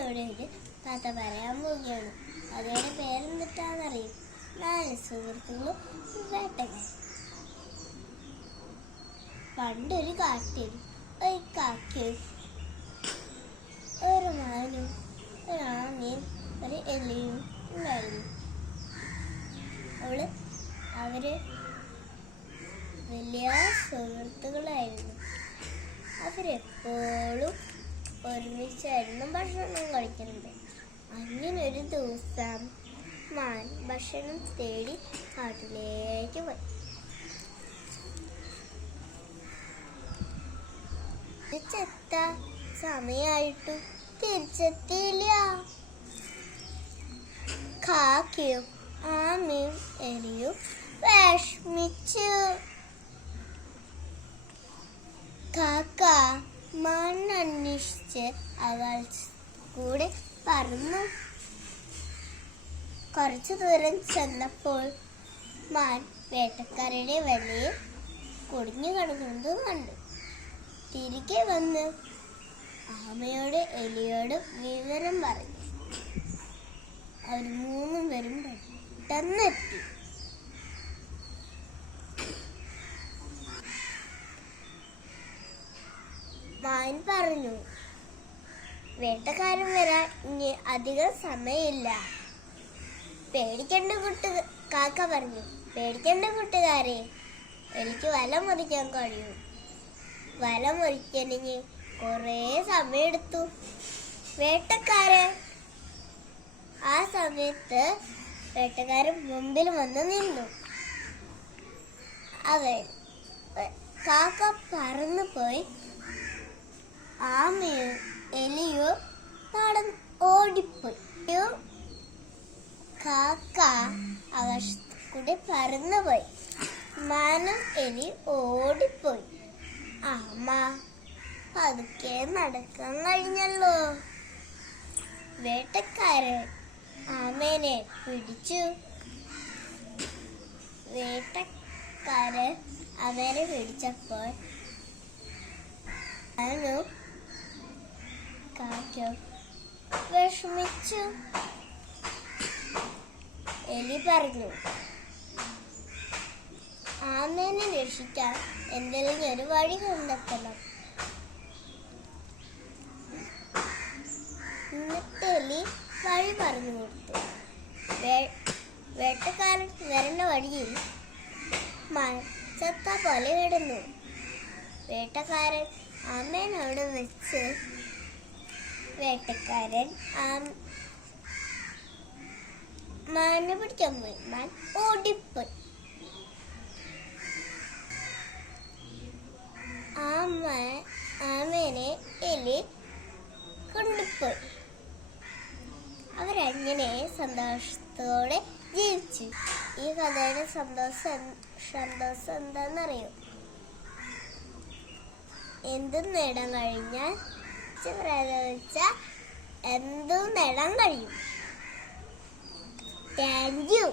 ഇവിടെ ഒരു കഥ പറയാൻ പോവുകയാണ്. കഥയുടെ പേരെന്തിട്ടാണെന്നറിയും നാല് സുഹൃത്തുക്കളും വേട്ടക്കാർ. പണ്ടൊരു കാട്ടിൽ ഒരു കാക്കയും ഒരു മാനും ഒരു ആമയും ഒരു എലിയും ഉണ്ടായിരുന്നു. അവൾ അവർ വലിയ സുഹൃത്തുക്കളായിരുന്നു. അവരെപ്പോഴും ഒരുമിച്ചായിരുന്നു ഭക്ഷണം കഴിക്കുന്നത്. ഒരു ദിവസം മാൻ ഭക്ഷണം തേടി കാട്ടിലേക്ക് പോയി. തിരിച്ചെത്ത സമയായിട്ടും തിരിച്ചെത്തിയില്ല. കാക്കയും ആമയും എലിയും വിഷമിച്ചു. കാക്ക മണ്ണന്വേഷിച്ച് അവൾ കൂടെ പറന്നു. കുറച്ചു ദൂരം ചെന്നപ്പോൾ മാൻ വേട്ടക്കാരുടെ വലിയ കുടുങ്ങി കിടക്കുന്നത് കണ്ടു. തിരികെ വന്ന് ആമയോട് എലിയോട് വിവരം പറഞ്ഞു. അവർ മൂന്നും പേരും പെട്ടെന്നെത്തി. മാൻ പറഞ്ഞു. വേട്ടക്കാരൻ വരാൻ ഇനി അധികം സമയമില്ല. പേടിക്കേണ്ട കുട്ടു കാക്ക പറഞ്ഞു. പേടിക്കേണ്ട കൂട്ടുകാരെ എനിക്ക് വല മുറിക്കാൻ കഴിയും. വല മുറിക്കണെങ്കിൽ കുറേ സമയമെടുത്തു. വേട്ടക്കാരൻ ആ സമയത്ത് വേട്ടക്കാരൻ മുമ്പിൽ വന്ന് നിന്നു. അവൻ കാക്ക പറന്നു പോയി ആമയോ എലിയോ നടന്ന് ഓടിപ്പോയി. കാക്ക ആകാശത്ത് കൂടി പറന്നുപോയി. മാനം എലി ഓടിപ്പോയി. ആമ പതുക്കെ നടക്കാൻ കഴിഞ്ഞല്ലോ. വേട്ടക്കാരൻ ആമേനെ പിടിച്ചു. വേട്ടക്കാരൻ അവരെ പിടിച്ചപ്പോൾ അനു കാക്കം വിഷമിച്ചു എലി പറഞ്ഞു ആമേനെ രക്ഷിക്കാൻ എന്തെങ്കിലും ഒരു വഴി കണ്ടെത്തണം. എന്നിട്ട് എലി വഴി പറഞ്ഞു കൊടുത്തു. വേട്ടക്കാരൻ വരേണ്ട വഴിയിൽ മരച്ചത്ത പോലെ കിടന്നു. വേട്ടക്കാരൻ ആമേൻ അവിടെ വെച്ച് വേട്ടക്കാരൻ മാനെ പിടിക്കാൻ പോയി. മാൻ ഓടിപ്പോയി. ആമ ആമേനെ എലി കൊണ്ടുപോയി. അവരങ്ങനെ സന്തോഷത്തോടെ ജീവിച്ചു. ഈ കഥയുടെ സന്തോഷം സന്തോഷം എന്താണെന്നറിയോ? എന്തും നേടാൻ കഴിഞ്ഞാൽ വെച്ചാൽ എന്തും നേടാൻ കഴിയും. Thank you